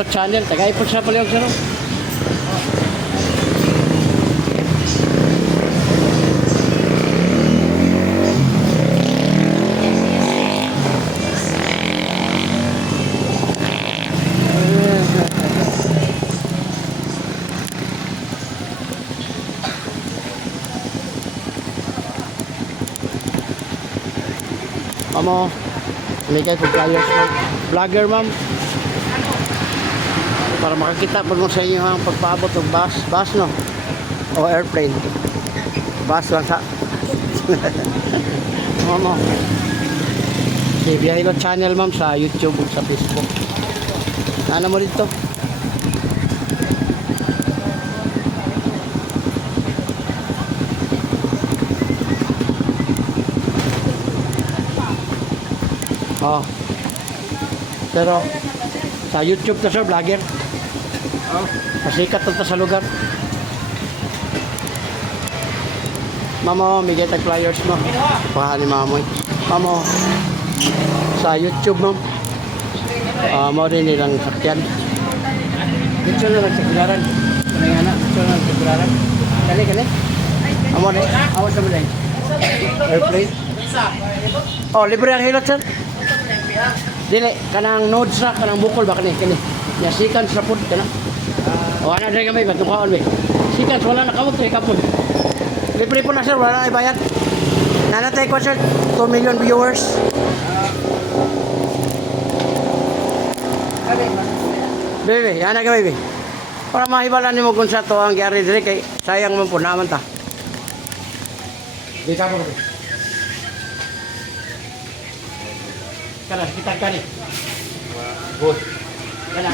Bihaylo channel. Tagay po siya pala yung sino. Mamo, may kayo flyers mo. Vlogger, ma'am. Para makakita po sa inyo ang pagpaabot ng bus, no? O airplane. Bus lang sa. Mamo. Si Bihaylo channel, ma'am, sa YouTube at sa Facebook. Ano mo dito? Oh. Pero sa YouTube to sir, vlogger. Oh, pasikat to sa lugar. Mamo, may getag flyers mo. Paha ni mamoy. Mamo, sa YouTube mo. Mo rin nilang sakyan. Dito na lang sa kilaran. Kanay anak, dito na lang sa kilaran. Kani. Amo ni, awas sa mulay. Airplane. Oh, libre ang hilot sir. Dili, kanang nodes ra, kanang bukol ba kani. Ya sikan sa pud kana. O ana diri gamay batong kaon be. Sikan wala na kamot kay kapon. Libre po na sir, wala na ibayad. Nanatay ko sir 2 million viewers. Bebe, ana gamay be. Para mahibalan nimo kung sa to ang gyari diri kay sayang man po naman ta. Di ka po. Kana kita kani. Good. Kana.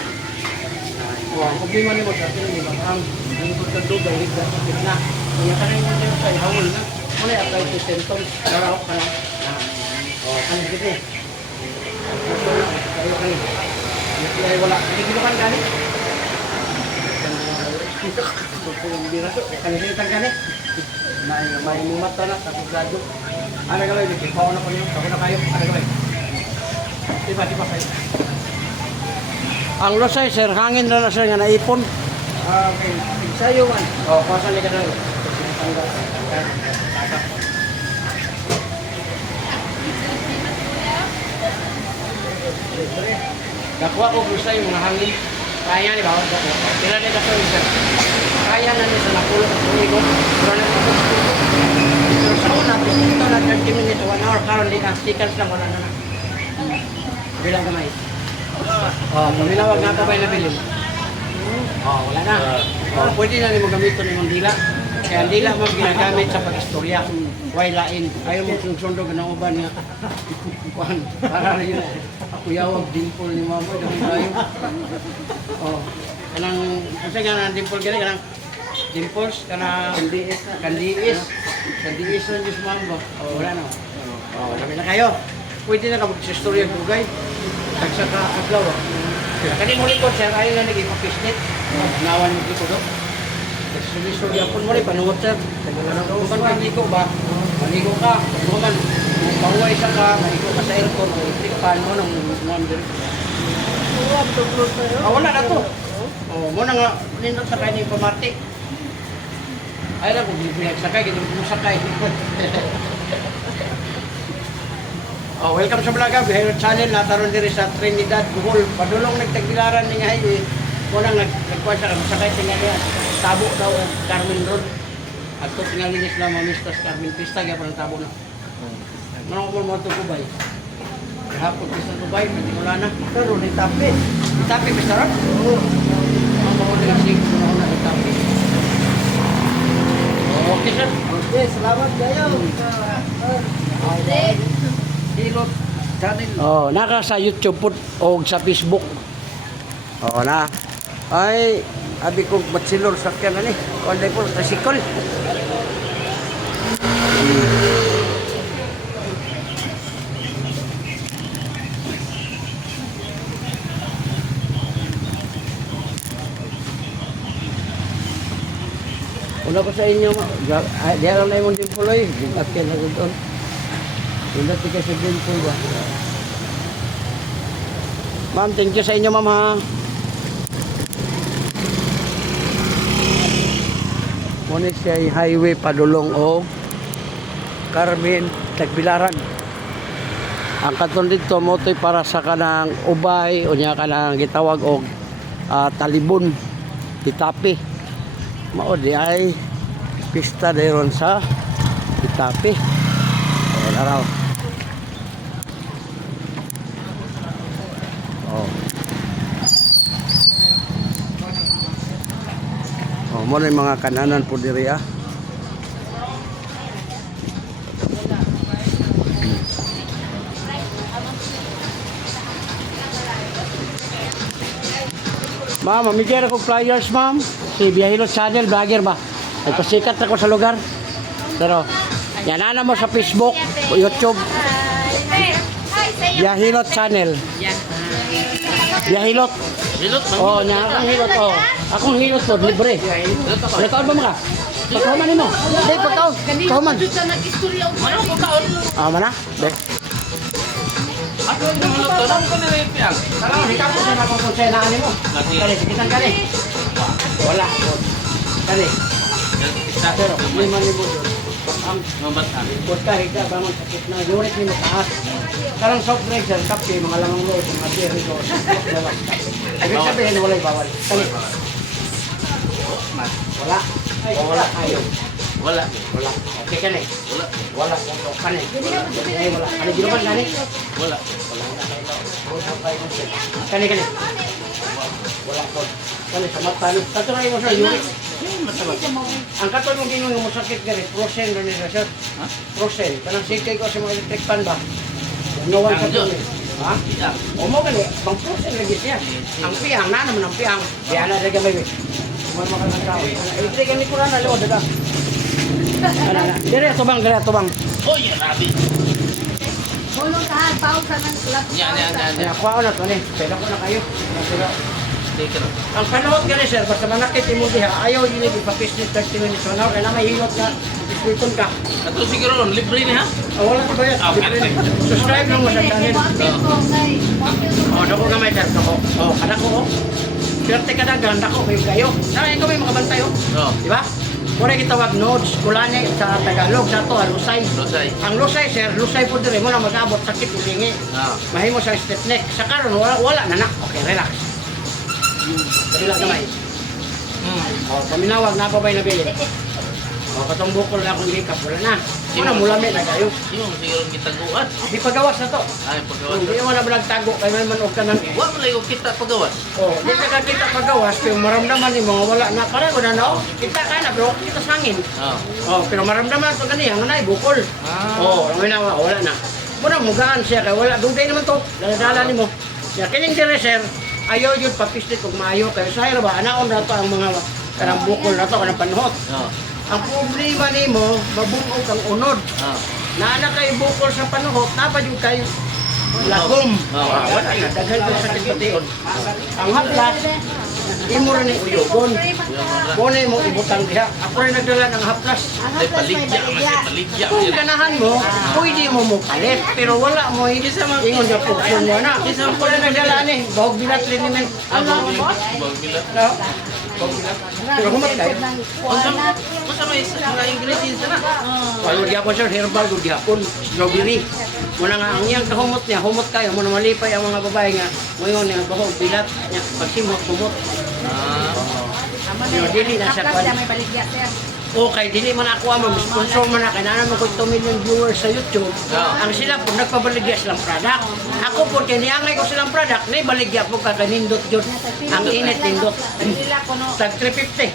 Wah, problema ni mo sa kini ba ang lingkod ka do dahil sa gitna. Kaya kanay mo din sa hawol na. Muna atay si sentol daraw kana. Oh, kan gitna. Ayo kani. Ay wala. Hindi kan kani. Kani kita kani. May mata na sa grado. Ana galay di ko na ko niyo. Ako na kayo. Ana galay. Diba kayo? Ang losay sir, hangin na sir nga naipon. Okay. Sayo man. Oh, pasan ni kadang. Dakwa ko losay mga hangin. Kaya ni ba? Kila ni dakwa sir. Kaya na ni sa napulo sa tumigo. Pero na ito. Pero sa una, ito na 30 minutes, 1 hour karon di na seconds lang wala na. Bilang gamay. Oh, paminawag nga pa ba na bilin? Oh, wala na. Oh, pwede na mo gamiton imong dila. Kaya ang dila mo ginagamit sa pag-istorya. Why lain? Ayaw mo sundog ng uban nga. Kuan, para yun. Kuyawag dimple ni mama dami tayo. Oh, kanang kasi nga nang dimple gani kanang dimples kanang kandiis na Diyos mama. Oh, wala na. Oh, dami na kayo. Pwede na ka mag-istorya dugay. Tagsa ka adlaw. Kani mo likod sir, ayon na nagipakisnet. Nawan mo dito do. Istorya pun mo rin panuot sir. Kung manigo ba? Manigo ka. Kung man paway sa ka, manigo ka sa aircon, hindi ka paano nang wonder. Wala na to. Oh, mo na nga nindot sa kanya pamati. Ay lang kung bibiyag sakay, gito mo sakay. Oh, welcome sa vlog Bihaylo channel. Nataron diri sa Trinidad, Bohol. Padulong nagtagbilaran ni nga highway. Muna nagkuha siya sakay tingali tabo daw Carmen Road. At to tingali ni sila mamistas Carmen Pista kaya pa ng tabo na. Manong ko mo to Kubay. Kahapon pista Kubay, pwede mo na. Pero ni tapi. Ni tapi Mr. Rock? Oo. Ang mga nila sig na una ni tapi. Okay sir. Okay, salamat kayo. Okay. Hilot channel. Oh, naka sa YouTube po o sa Facebook. Oh, na. Ay, abi ko bachelor sa kanya ni. Kuanday po tricycle. Una ko sa inyo, diyan lang na yung dimpuloy. At kaya na doon. Hindi ka sa dimpuloy ba? Ma'am, thank you sa inyo, ma'am ha. Muna siya yung highway padulong o Carmen, Tagbilaran. Ang katon dito mo to'y para sa kanang ubay o niya kanang gitawag og talibon, Itapi. Mao di ay pista dayron sa Itapi. Ayan araw. Oh. Oh, mo na yung mga kananan po diri ah. Ma'am, mamigay ako flyers, ma'am. Si Biyahilot Channel, vlogger ba? Nagpasikat ako sa lugar. Pero, yan na mo sa Facebook, YouTube. Biyahilot Channel. Biyahilot. Hilot ba? Oh, nya akong hilot oh. Akong hilot to libre. Nakaon ba maka? Pagkahuman nimo. Di pagkaon. Kahuman. Ano ko kaon? Ah, mana? Dek. Ako yung hilot to. Ano ko nila yung piyang? Tara, hikap ko sa akong konsenaan nimo. Kani, sikitan kani. Wala. Kani. Pero, lima libo doon. Ang Mabatan. bota hika ba man sakit na yurik ni mataas. Karang soft drinks ang kape mga lamang loob mga beer ito. Ibig sabihin walay bawal. Kani. Wala. Wala kayo. Wala. Wala. Okay kani. Wala. Wala. Kani. Ay wala. Kani ginuman kani. Wala. Kani kani. Wala po. Kani sa mata ni. Taturay mo sa yurik. Ang katol mong ginong mo sakit gani, Prosen rin nila sir. Ha? Prosen. Kanang sikay ko sa mga electric fan ba? No one sa tuloy. Ha? Iya. O mo gani, pang Prosen lagi siya. Ang piyang, na naman ang piyang. Kaya na rin kami. Mga makakatawa. Electric kami ko na nalawad daga. Dire, tubang, dire, tubang. Oh, yan rabi. Hulong tahan, pao sa ng club. Yan. Kaya kuha ko na ito ni. Pwede ko na kayo. Sticker. Ang panahon gani sir, basta manakit mo diha, ayaw yun ipapis ni 30 minutes. Ano, kaya na mahilot ka. Ispilton ka. Ato siguro ron, libre ni ha? Wala ka ba yan? Subscribe lang mo sa channel. Oh, dako gamay sir, dako. Oh, kada ko. Swerte ka dagan, dako kayo kayo. Saan ko may makabantay oh. Oo. Di ba? Muna kitawag nodes, kulane sa Tagalog, sa to, lusay. Rosay. Ang lusay sir, lusay po dire mo na mag-abot sakit ulingi. Ah. Mahimo sa stiff neck. Sa karon wala na na. Okay, relax. Dali lang gamay. Oh, paminawag na pa ba na bili? Oh, katong bukol na akong likap, wala na. Muna mulami na kayo. Di mo siguro gitaguan. Di pagawas na to. Ay, pagawas. Hindi mo na ba nagtago kay man manog ka ng Wa mo lang yung kita pagawas. oh, di ka kita pagawas pero maramdaman ni mo wala na pare ko na no. Kita ka na bro, kita sangin. Oo. Oh, pero maramdaman to kani ang nanay bukol. Ah. Oh, ang ginawa wala na. Muna mugaan siya kay wala dugay naman to. Dala nimo. Ya kining dire sir, ayaw yun papislit kung maayo kayo sa ba anaon na to ang mga kanang bukol na to kanang panhot. Oo. Ang problema nimo mabunog ang unod. Oo. Naana kay bukol sa panuhot, napa yung kay lagom. Wala na, daghan ko sa kitiyon. Ang haplas, imo rin yung uyugon. Muna mo ibutang diha. Ako rin nagdala ng haplas. Ay, paligya. Paligya. Kung ganahan mo, pwede mo mo palit. Pero wala mo, hindi sa mga ingon niya po. Yun mo na. Ako rin nagdala ni, bahog bilat rin ni men. No? Pero humat kayo. Masa may mga ingredients na? Kalau gyapon sir, herbal gud gyapon, strawberry. Muna nga ang iyang kahumot niya, humot kayo, muna malipay ang mga babae nga. Ngayon nga bahog bilat niya, pagsimot humot. Ah. Pero dili na siya kwan. May baligya, sir. Okay, dili man ako ang sponsor man na kailangan mo 2 million viewers sa YouTube. Ang sila po nagpabaligya silang product. Ako po kay niangay ko silang product, nay baligya po ka kanindot jud. Ang init nindot. Sila ko no. Tag 350.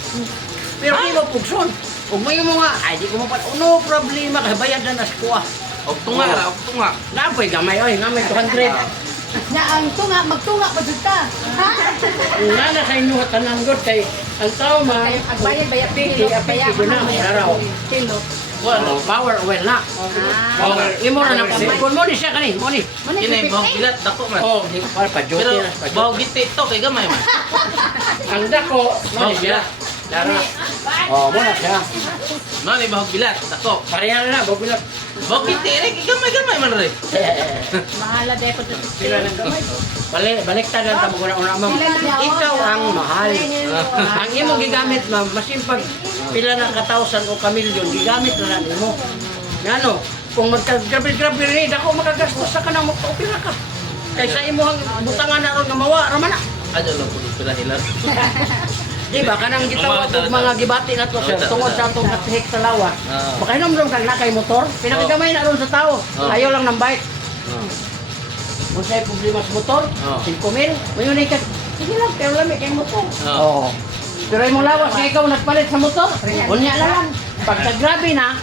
Pero di mo pugson. Ug may mo nga, ay di ko mo pa no problema kay bayad na nas kuha. Og tunga ra, og tunga. Napoy gamay oy, gamay 200. Na ang tunga, magtunga pa jud ta. Ha? Nga na sa inyo tanan gud kay ang tao man Ang bayad pigi apigi na araw. Kilo. Well, power well na. Power imo na kun mo ni siya kani, mo ni. Kini bahog bilat dako man. Oh, para pa joke Pero na. bahog giti to kay gamay man. Ang dako, mo ni siya. Dara. Oh, mo na siya. No ni bahog bilat dako. Pareha na, bobilat. Bahog giti re kay gamay man re. Mahala de ko Sila lang gamay. Balik ta lang tamo na una ma'am. Ikaw ang mahal. Ang imo gigamit ma'am, masin pag pila na ka-thousand o ka-milyon, gigamit na lang imo. Ngano, kung magka-grabe-grabe rin, ako magagastos sa kanang magpa-opera ka. Kaysa imo ang butangan na ron nga mawa, ramana. Aja lang po pinahilan. Di ba, kanang gitawag og mga gibati na to sir, tungod sa atong katihik sa lawas. Baka hinomdom kang nakay motor, pinakigamay na ron sa tao. Ayaw lang ng bike. Kung sa'yo problema sa motor, 5,000, mayroon ka, sige lang, pero lamig kay motor. Oo. Pero yung lawas na ikaw nagpalit sa motor, unya na lang. Pagka-grabe na,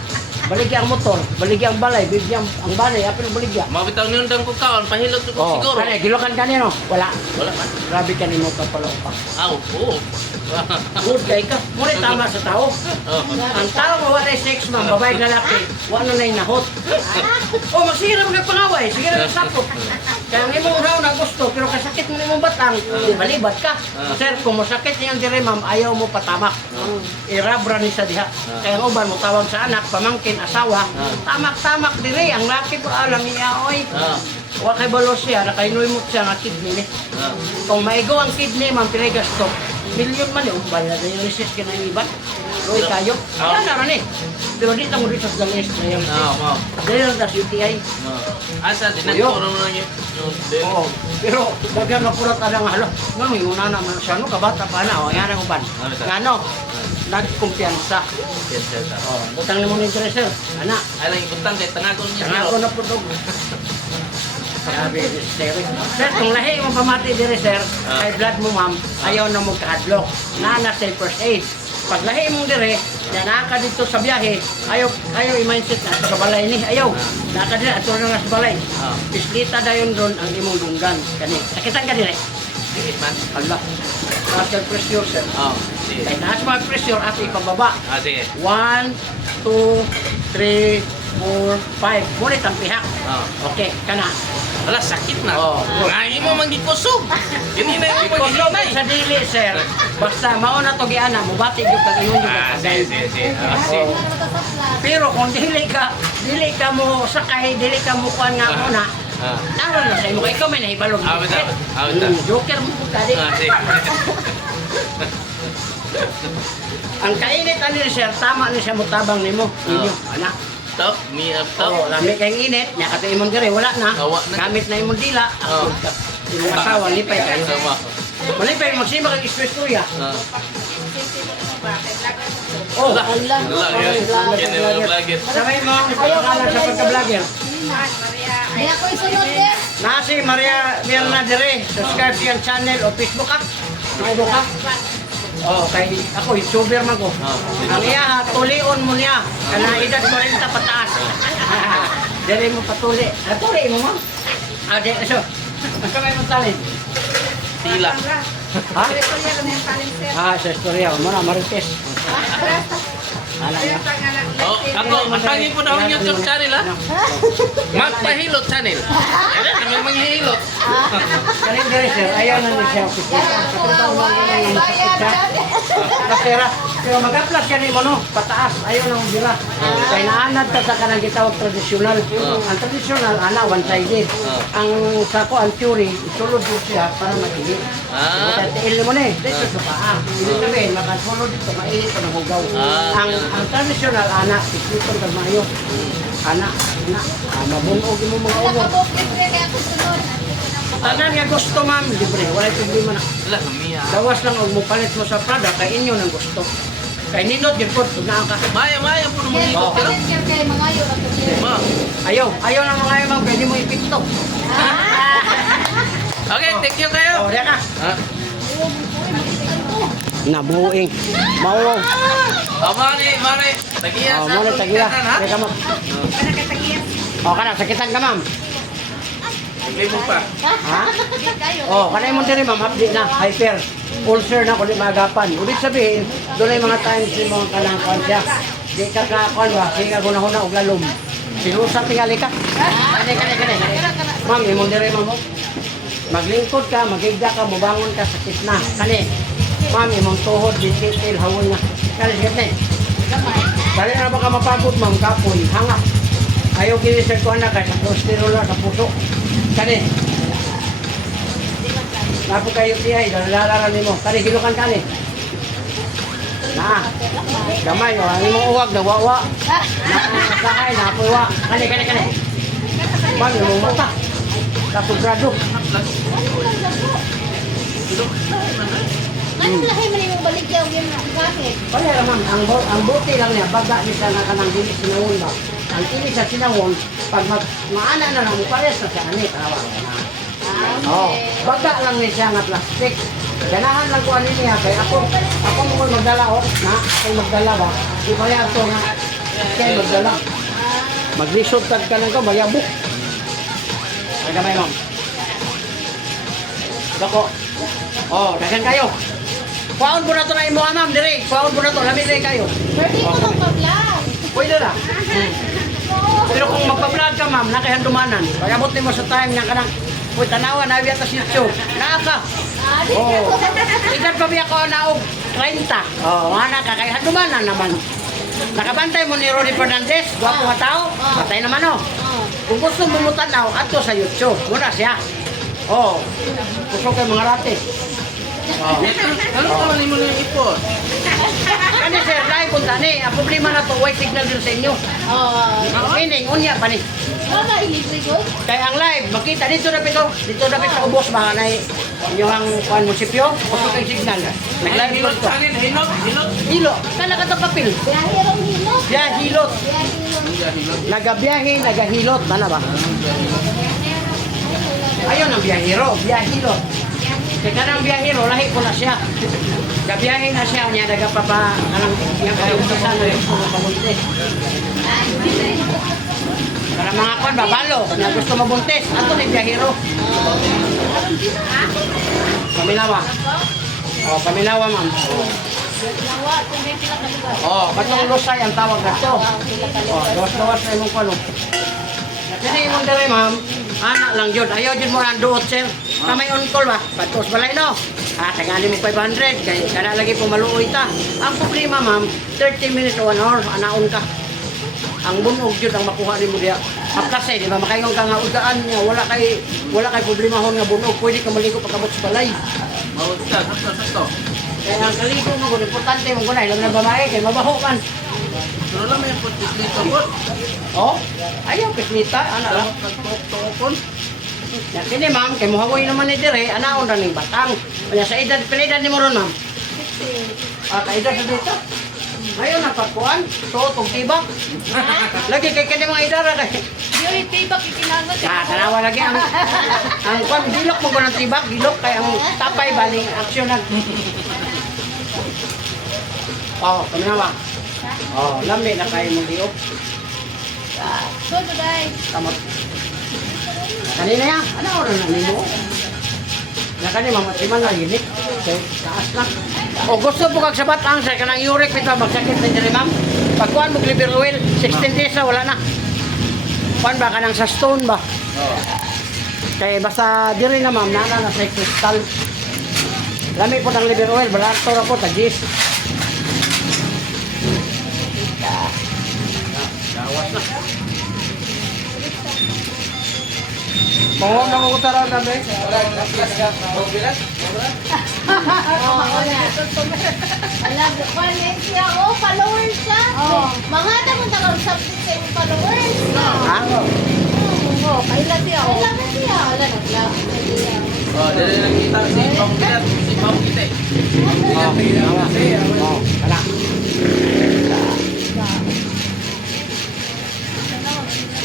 baligya ang motor, baligya ang balay, bigyan ang balay, apil ang baligya. Mabitaw niyo ndang ko kaon, pahilot ko Oo, siguro. kaya, gilokan ka niya no? Wala. Wala man. Grabe ka ni mo ka pala pa. Oo. Good kay ka, muna tama sa tao. Ang tao mo wala sex man, babae lalaki, wala na inahot. Oh, magsira mo ng pangaway, sige na sapot. Kaya ang imong raw na gusto, pero kasakit mo na imong batang, balibat ka. Sir, kung masakit niyang dire ma'am, ayaw mo patamak. Irabra ni sa diha. Kaya ang uban mo tawag sa anak, pamangkin, asawa, tamak-tamak dire, ang laki po alam niya, oy. Wa kay balos siya, nakainuimot siya nga kidney ni. Kung maigo ang kidney, ma'am, pinay gasto. Milyon man yung bala na yung resis ka ng iba. Roy kayo. Kaya na rin eh. Pero di mo dito sa galis na yung dahil lang tas UTI. Asa, dinagpuro na niyo. Oo. Pero dagyan na pula ka nga halo. Nga may una naman siya, no? Kabata pa na. O, yan ang uban. Nga no? Nagkumpiyansa. Butang naman yung sir. Anak. Ay lang ibutang kay tangagon niya. Tangago na po dog. Sabi ni sir. Sir, kung lahi mo pamati dire sir, kay blood mo ma'am, ayaw na mo ka-adlock. Nana say first aid. Pag lahi mo dire, na naka dito sa biyahe, ayaw i-mindset na sa balay ni, ayaw. Naka dire, ato na nga sa balay. Pislita dayon doon ang imong dunggan. Kani, sakitan ka dire. Dikit man. Allah. Muscle pressure sir. Sige. Kaya naas mga pressure at ipababa. Sige. 1, 2, 3, 4, 5. Ngunit ang pihak. Okay, kana. Wala, sakit na. Ngayon mo manggikusog. Ganyan na yung Kusog paghihinay. sa dili, sir. Basta mauna to giana, mubati yung pag-iyon yung Sige. Pero kung dili ka mo sakay, dili ka mo kuhan nga muna, naroon na sa'yo. Ikaw may nahibalog. Awit. Joker mo po tadi. Sige. Ang kainit ani sir, tama ni siya mutabang nimo. Inyo, anak. Top, me up top. Oo, lami kayong init, nya kato imong dire wala na. Gamit na imong dila. Imong asawa lipay kayo. Malipay magsima kag istorya. Oh, Allah. Sabay mo ang pangalan sa pagka-vlogger. Kaya ko isunod sir. Na si Maria Mirna dire, subscribe sa iyang channel o Facebook ka. Facebook ka. Oh, kay ako YouTuber man ko. Ang iya tulion mo niya. Kana edad 40 pataas. Dire mo patuli. Tuli mo mo. Ade, so. Ang kamay mo talin. Tila. Ha? Istorya ko na yung paling sir. Sa istorya mo na marites. Ala ya. Ako, matangin po daw yung YouTube channel, ha? Magpahilot channel. Kami manghihilot. Kani dire sir, ayaw na ni siya. Kasera, pero mag-upload ka ni mo no, pataas, ayaw na mong bila. Kaya naanad ka sa kanang gitawag tradisyonal. Ang tradisyonal, ana, one-sided. Ang sako, ang theory, isulod mo siya para mag-init. Tiil mo na eh, dito sa paa. Hindi sabihin, makasulod dito, mainit ka ng hugaw. Ang tradisyonal, ana, islipon ka mayo. Ana, mabunog mo mga Wala ulo. ka book libre kaya ko sunod. Tanan nga gusto ma'am, libre, wala problema na. Wala, humiya. Gawas lang og mupalit mo sa Prada kay inyo nang gusto. Kay nindot gyud pod na ka. Maya po naman Kaya dito. ko palit sir kay mga yun at sir. Ma. Ayaw na mga ma'am kay di mo ipikto. Okay, thank you kayo. Oh, diya ka. Nabuing. Mao. Mare. Tagiya Oh, sa mo na tagiya. kanan, ha? Diya ka mo. Kana kay tagiya. Oh, kana sakitan ka ma'am. Hindi mo pa. Ha? Di kayo. Oh, kanay mo diri ma'am, update na. Hyper. Ulcer na kundi magapan. Ibig sabihin, doon ay mga times yung mga kanang kuwan siya. Di ka kakuan ba? Di ka gunahuna og lalom. Sinusa tingali ka. Kani. Ma'am, imong diri ma'am. Maglingkod ka, magigda ka, mubangon ka, sakit na. Kani. Ma'am, imong tuhod, dititil, hawoy na. Kani, sakit na eh. Kani na ba ka mapagod ma'am, kapoy, hangak. Ayaw gini sa kuwan na kay sa cholesterol na sa puso. Kani. Napo kayo siya, dalalaran nimo. Kani gilukan kani. Na. Gamay o ang imong uwag na wawa. Nakasahay na puwa. Kani. Bang imong mata. Tapos grado. Anong lahi man yung baligyaw yung gamit? Kaya naman, ang buti lang niya, baga ni sa kanang dili sinawon ba. Ang ini sa sinawon, pag maana na lang, pares na siya ani, tawa na. Oh, baga lang ni siya nga plastic. Ganahan lang ko ani niya, kay ako mo magdala o, na, ako magdala ba. Di ba yan ito nga, kaya magdala. Maglisod tag ka lang ko, bayabok. Ay gamay ma'am. Dako. Oh, dagan kayo. Kuhaon po na ito na imo ma'am, dire. Kuhaon po na ito, lamig rin kayo. Pwede ko magpa-vlog. Pwede na. Pero kung magpa-vlog ka ma'am, nakahandumanan. Pagabot mo sa time nga kanang, uy, tanawa, nabi atas YouTube. Naaka. Oh. Ikan pa biya ko na og 30. Oh, ana ka kay handumanan naman. Nakabantay mo ni Ronnie Fernandez, gwapo nga tao. Patay naman oh. Kung gusto mo mutanaw, ato sa YouTube. Muna siya. Oh. Gusto kay mga rate. Oh. Ano naman mo yung ipon? Kani sir, live punta ni. Ang problema na to, white signal din sa inyo. Meaning, unya pa ni. Mama, ilibre ko? Kaya ang live, makita dito na pito. Dito na pito sa ubos, mga na yung ang munisipyo. Gusto kang signal. Nag-live Hilot ko. channel, hilot. Hilo, kala ka ito papel. Biyahirong hilot. Biyahilot. Biyahirong. Nagabiyahe, nagahilot. Mana ba? Ayun ang biyahiro, biyahilot. Kaya kanang biyahiro, lahi ko na siya. Gabiyahe na siya, niya nagapapa, kanang yung kayutusan na yung pumapabuntis. Para mga kon, babalo, na gusto mabuntis. Ato ni biyahiro. Pamilawa. Oh, pamilawa ma'am. Nawa, kung may pila ka lugar. Oh, katong lusay ang tawag na to. Oh, gawas-gawas na imong kwano. Kasi imong dere ma'am, anak lang yun. Ayaw yun mo ang duot sir. Kamay on call ba? Patos balay no? Tagali mo 500. Kaya kada lagi pumaluoy ta. Ang problema ma'am, 30 minutes o 1 hour, anaon ka. Ang bunog yun ang makuha ni mo diya. Kasi, di ba, makaingon ka nga udaan niya, wala kay problema hon nga bunog. Pwede ka maligo pagkabot sa balay. Mawag ka, sakto. Kaya ang kaligo mo, importante mo kunay, alam na babae, kay mabaho man. Pero lang may putis dito po. Oh, ayaw, pislita, anak lang. Nagtuktukon. Yan, kini ma'am, kay muhawoy naman ni dire, anaon na ning batang. Kaya sa edad, pilidad ni mo ron ma'am. Kaedad sa dito. Ngayon, napagkuhan, suot og tibak. Lagi kay kini mga idara kay. Yung itibak, itinanod. Tanawa lagi ang kwan, gilok mo ko ng tibak, gilok kay ang tapay baling aksyon nag. Oh, tanawa. Oh, lami na kayo mo diop. So, guys. Kamot. Kanina yan, ano oras na nimo? Na kani mamatiman na yun kay taas lang. O gusto po kag sabat ang sa kanang uric pito magsakit na diri ma'am. Pagkuan mo liver oil 16 days na wala na. Kuan ba kanang sa stone ba? Kay basta diri na ma'am nana na sa crystal. Lami po ng liver oil barato ra po tagis. Gawas na. Mau na mo utara na be. Alam, comment siya. Oh, followers siya. Mga tamang taga-subscribe sa yung followers. Ha? Oh, kailan siya? Kailan siya? Wala na, vlog. Oh, dali lang kita si Pao Kilat, si Pao Kite. Oh, kana.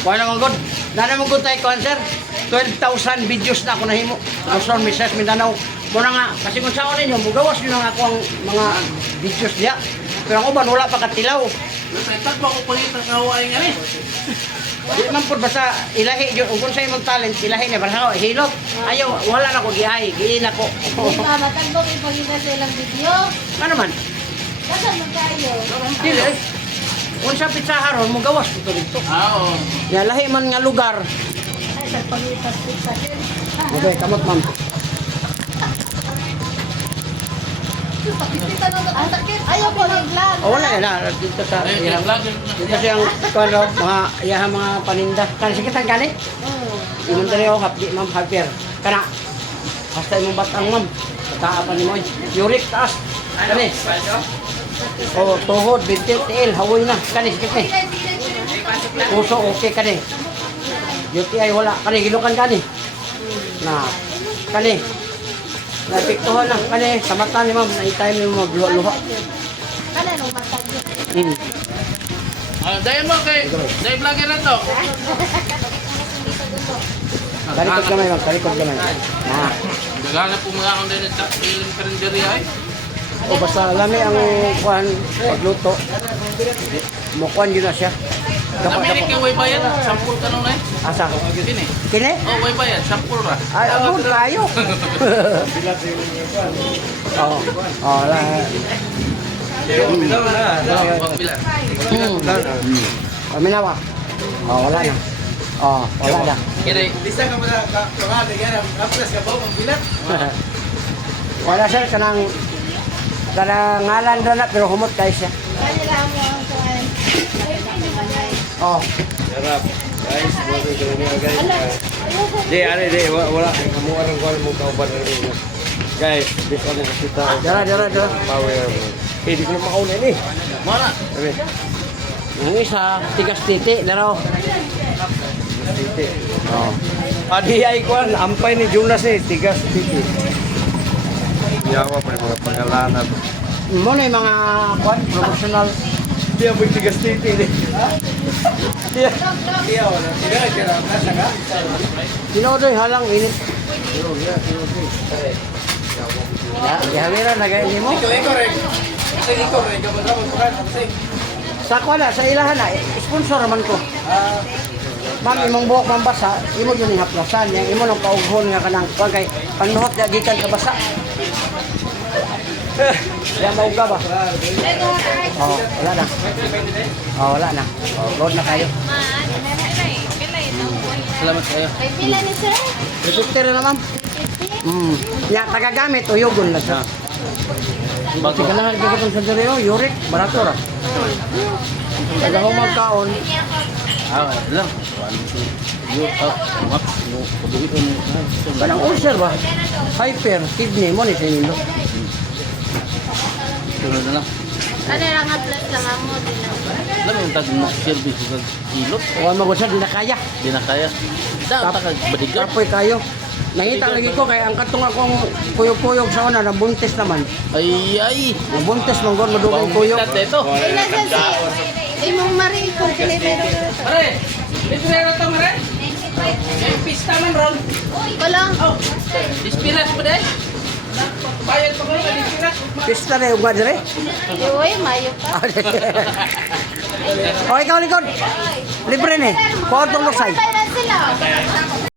Wala mong good. Dana mong good tayo concert. 12,000 videos na ako nahimo. Luzon, Visayas, Mindanao. Muna nga, kasi kung saan ninyo, mugawas nyo na ako ang mga videos diya. Pero ang uban, wala pa katilaw. Nasaitan pa ko pangit ang kawain nga eh. Di man po basta ilahi yun. Kung sa imong talent, ilahi niya. Basta ako, hilot. Ayaw, wala na ko gihay. Giin ako. Hindi ba, matandog ipagkita sa ilang video? Ano man? Kasan mo tayo? Dili. Kung sa pizzaharon, mugawas ko dito. Oo. Ya, lahi man nga lugar. Ay, sa pagkita. Okay, kamot ma'am. Pakikita na ang sakit. Ayaw ko mag-vlog. O wala na, dito sa Ay, iyang, vlog. dito siyang ano, mga iyang mga paninda. Kana sikitan gani? Oo. Imong dali o hapdi ma'am hapir. Kana. Hasta imong batang ma'am. Kataapan ni mo. Uric taas. Kani. O tuhod, bintil, tiil, hawoy na. Kani, sikit ni. Puso, okay kani. UTI wala. Kani, gilukan kani. Na, kani. Naepektuhan na. Kani, sa mata ni ma'am. Naitay mo magluha-luha. Kana nung matag. Dahil mo kay, dahil vlogger na to. Talikod kamay ma'am, talikod kamay. Na. Gagana po mga akong din sa ilim karinderya ay. O basta lami ang kuhan pagluto. Mukuhan yun na siya. Amerik yung way bayad, sampul ka nung na eh. Asa? Kini. Kini? Oh, way bayad, sampul ra. Ay, abon kayo. Oo. Oo, wala. Wag bilan. Minawa. Oo, wala na. Oo, wala na. Kini. Wala sir, kanang ngalan doon na, pero humot kayo siya. Kanila mo ang kuhan. Oo. Sarap. Guys, buwan ito niya guys. Ala, Di, ano, di, wala. Kamu anong kuwan mo kauban ng rin. Guys, bis ano sa kita. Dara. Power mo. Eh, di ko na makauna ni. Mara. Sabi, Ang isa, tigas titi, laro. titi. Oo. Adi ay kuwan, ampay ni Jonas ni, tigas titi. Yawa pa yung mga pangalanat. Mo na yung mga kuhan, professional. Di ako yung tigas titi ni. Di wala. Tigas, kaya nasa ka? Sinodoy, halang init. Gihawira na gaya mo. Sa kuha na, sa ilahan na, sponsor man ko. Ma'am, imong buhok mambasa, imo yun yung haplasan. Yang imo nang paughon nga kanang kuha kay panuhot na gikan ka basa. Yan mauga ba? Oo, wala na. Oo, wala na. Oo, load na kayo. Salamat kayo. Ay, pila ni sir? Repeater na ma'am. Ya, tagagamit o yugon na siya. Bago. Sige lang, gagawin sa dito, uric, barato ra. Tagahong magkaon. Ah, lang. Yo, mak, yo, padugi ko ni. Kanang ulcer ba? Hyper, kidney mo ni sa inyo. Sunod na lang. Ano lang nga plus lang ang mo din lang. Alam mo yung tag mo service sa ilot. Huwag magusad, di na kaya. Di na kaya. Saan ta kag badigan? Kapoy kayo. Nangita lagi ko kay ang katong akong kuyog-kuyog sa una, nabuntis naman. Ay. Nabuntis mong gon, madugay kuyog. Ito. Ay, nasa si imong mari ko delivery. Mare, libre na to, mare. May pista man ron. Kulang. Oh, dispiras pa din. Bayad pa ko ng dispiras. Pista na yung madre. Uy, mayo pa. O ikaw likod. Libre ni. Kuha itong lusay. Patay na sila.